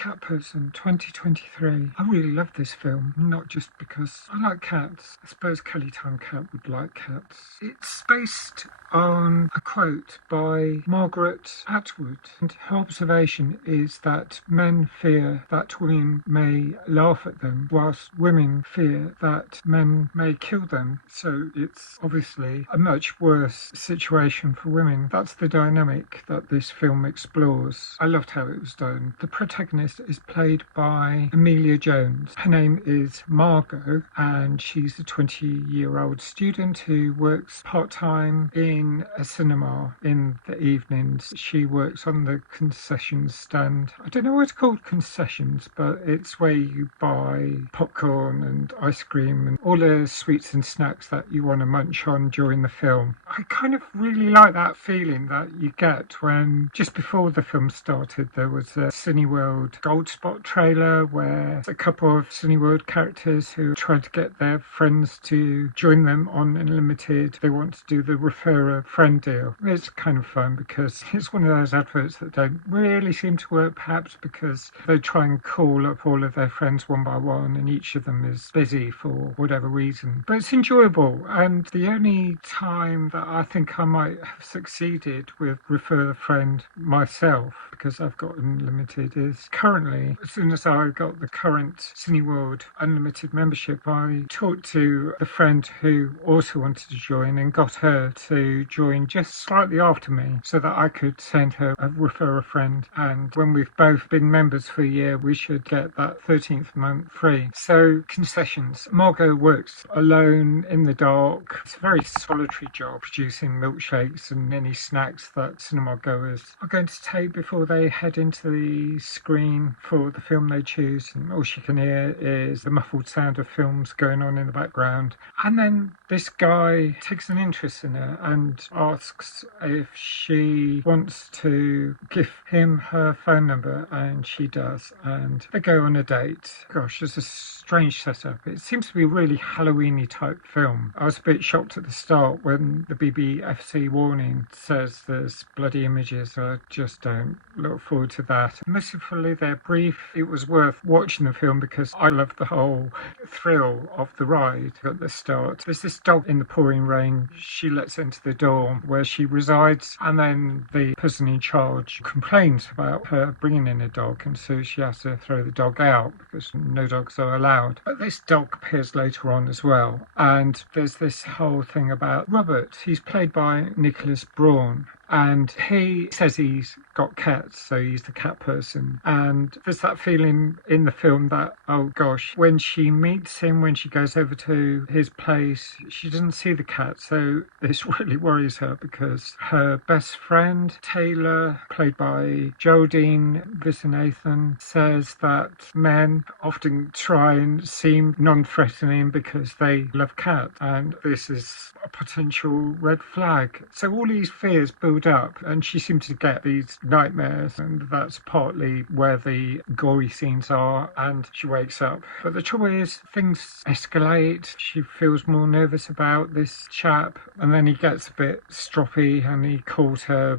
Cat Person 2023. I really love this film, not just because I like cats. I suppose Kelly Time Cat would like cats. It's based on a quote by Margaret Atwood, and her observation is that men fear that women may laugh at them, whilst women fear that men may kill them. So it's obviously a much worse situation for women. That's the dynamic that this film explores. I loved how it was done. The protagonist is played by Emilia Jones. Her name is Margot, and she's a 20-year-old student who works part-time in a cinema in the evenings. She works on the concession stand. I don't know what it's called, concessions, but it's where you buy popcorn and ice cream and all the sweets and snacks that you want to munch on during the film. I kind of really like that feeling that you get when, just before the film started, there was a Cineworld Gold Spot trailer where a couple of Cineworld characters who tried to get their friends to join them on Unlimited. They want to do the refer a friend deal. It's kind of fun because it's one of those adverts that don't really seem to work, perhaps because they try and call up all of their friends one by one and each of them is busy for whatever reason. But it's enjoyable, and the only time that I think I might have succeeded with refer a friend myself, because I've got Unlimited, is currently, as soon as I got the current Cineworld Unlimited membership, I talked to the friend who also wanted to join and got her to join just slightly after me so that I could send her a refer a friend. And when we've both been members for a year, we should get that 13th month free. So concessions. Margot works alone in the dark. It's a very solitary job, producing milkshakes and any snacks that cinema goers are going to take before they head into the screen for the film they choose. And all she can hear is the muffled sound of films going on in the background. And then this guy takes an interest in her and asks if she wants to give him her phone number, and she does, and they go on a date. Gosh, it's a strange setup. It seems to be a really Halloween-y type film. I was a bit shocked at the start when the BBFC warning says there's bloody images. I just don't look forward to that. Mercifully, they're brief. It was worth watching the film because I love the whole thrill of the ride at the start. There's this dog in the pouring rain. She lets into the dorm where she resides, and then the person in charge complains about her bringing in a dog, and so she has to throw the dog out because no dogs are allowed. But this dog appears later on as well, and there's this whole thing about Robert. He's played by Nicholas Braun, and he says he's got cats, so he's the cat person. And there's that feeling in the film that, oh gosh, when she meets him, when she goes over to his place, she doesn't see the cat. So this really worries her because her best friend, Taylor, played by Geraldine Viswanathan, says that men often try and seem non-threatening because they love cats. And this is a potential red flag. So all these fears build up, and she seems to get these nightmares, and that's partly where the gory scenes are, and she wakes up. But the trouble is, things escalate. She feels more nervous about this chap, and then he gets a bit stroppy and he calls her.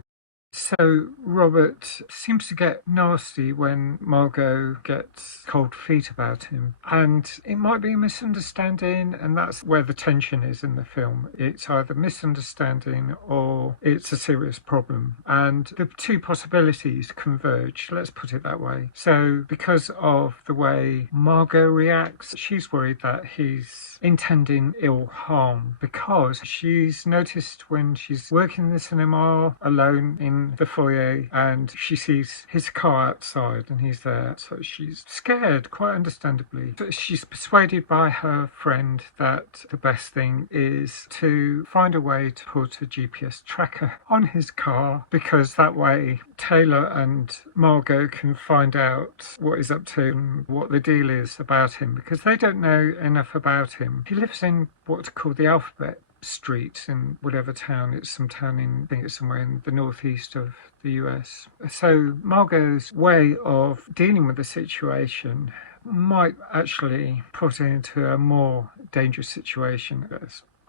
So Robert seems to get nasty when Margot gets cold feet about him, and it might be a misunderstanding, and that's where the tension is in the film. It's either misunderstanding or it's a serious problem, and the two possibilities converge, let's put it that way. So because of the way Margot reacts, she's worried that he's intending ill harm, because she's noticed when she's working in the cinema alone in the foyer and she sees his car outside and he's there, so she's scared, quite understandably. So she's persuaded by her friend that the best thing is to find a way to put a GPS tracker on his car, because that way Taylor and Margot can find out what he's up to and what the deal is about him, because they don't know enough about him. He lives in what's called the Alphabet Street in whatever town. It's some town in, I think it's somewhere in the northeast of the US. So Margot's way of dealing with the situation might actually put it into a more dangerous situation.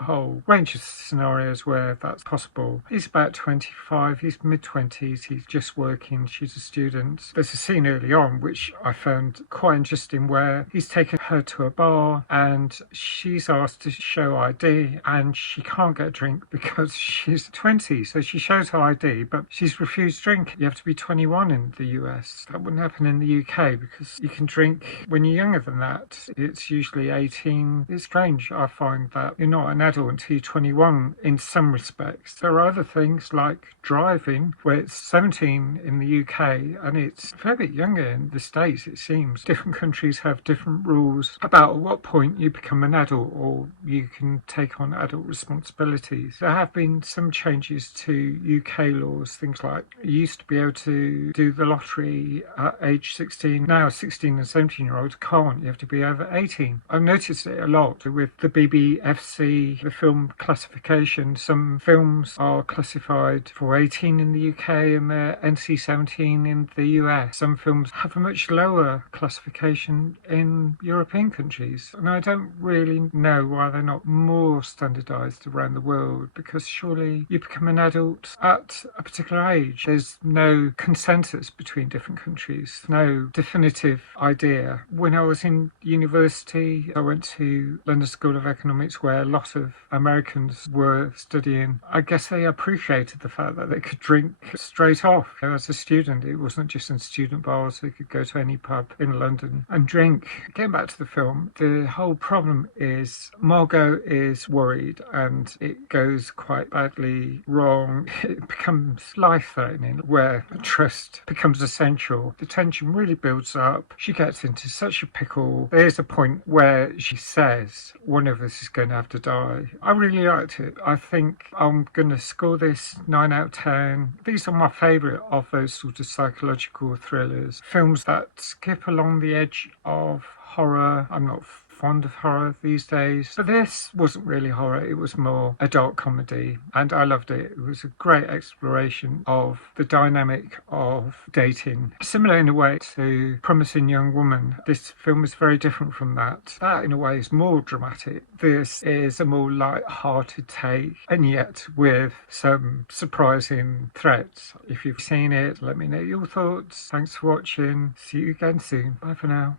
a whole range of scenarios where that's possible. He's about 25, he's mid-20s, he's just working, she's a student. There's a scene early on which I found quite interesting where he's taken her to a bar and she's asked to show ID and she can't get a drink because she's 20. So she shows her ID, but she's refused drink. You have to be 21 in the US. That wouldn't happen in the UK because you can drink when you're younger than that. It's usually 18. It's strange, I find, that you're not an adult until you're 21 in some respects. There are other things like driving where it's 17 in the UK and it's a fair bit younger in the States, it seems. Different countries have different rules about at what point you become an adult or you can take on adult responsibilities. There have been some changes to UK laws, things like you used to be able to do the lottery at age 16. Now 16 and 17-year-olds can't. You have to be over 18. I've noticed it a lot with the BBFC, the film classification. Some films are classified for 18 in the UK and they're NC-17 in the US. Some films have a much lower classification in European countries. And I don't really know why they're not more standardised around the world, because surely you become an adult at a particular age. There's no consensus between different countries, no definitive idea. When I was in university, I went to London School of Economics where a lot of Americans were studying. I guess they appreciated the fact that they could drink straight off. As a student, it wasn't just in student bars. They could go to any pub in London and drink. Getting back to the film, the whole problem is Margot is worried and it goes quite badly wrong. It becomes life-threatening where trust becomes essential. The tension really builds up. She gets into such a pickle. There's a point where she says, one of us is going to have to die. I really liked it. I think I'm going to score this 9 out of 10. These are my favourite of those sort of psychological thrillers. Films that skip along the edge of horror. I'm not fond of horror these days, but this wasn't really horror, it was more a dark comedy, and I loved it. It was a great exploration of the dynamic of dating, similar in a way to Promising Young Woman. This film is very different from that. That in a way is more dramatic. This is a more light-hearted take, and yet with some surprising threats. If you've seen it, let me know your thoughts. Thanks for watching. See you again soon. Bye for now.